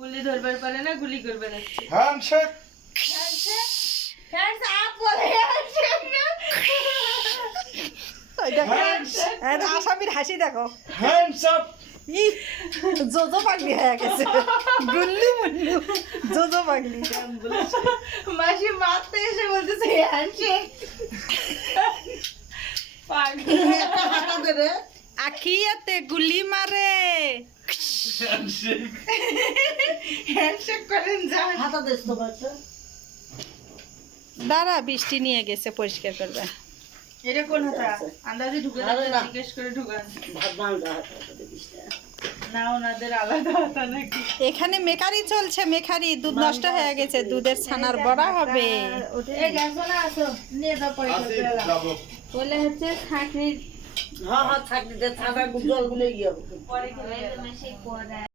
গুলি ধরবার পারে না, গুলি করবে না। হ্যান্ডশেক হ্যান্ডস আপ বলে হ্যান্ডশেক না। আসামির হাসি দেখো, হ্যান্ডস আপ জোজো পাগলি হয়ে গেছে, গুল্লু মুল্লু জোজো পাগলি। মাসি মারতে এসে বলতেছে হ্যান্ডশেক। আখিয়াতে গুলি মারে। হ্যান্ডশেক হ্যান্ডশেক করেন যা। হাতা দেশ তো বাচ্চা দাঁড়া, বৃষ্টি নিয়ে গেছে, পরিষ্কার করবে। এটা কোন হাতা? আন্দাজে ঢুকে আরে যাচ্ছে, না। জিজ্ঞেস করে ঢুকান। ভাত বান্ধা হাতা দেখিস না না, ওনাদের আলাদা হাতা নাকি? এখানে মেকারি চলছে, মেকারি। দুধ নষ্ট হয়ে গেছে, দুধের ছানার বড়া হবে। এই গেছো না, আসো নিয়ে যাও পয়সা আছে দিয়ে দাও। যাবো বলে হচ্ছে ছাকনির হ্যাঁ হ্যাঁ থাকতে ছাদা জল গুলে গিয়ে পরে খেলে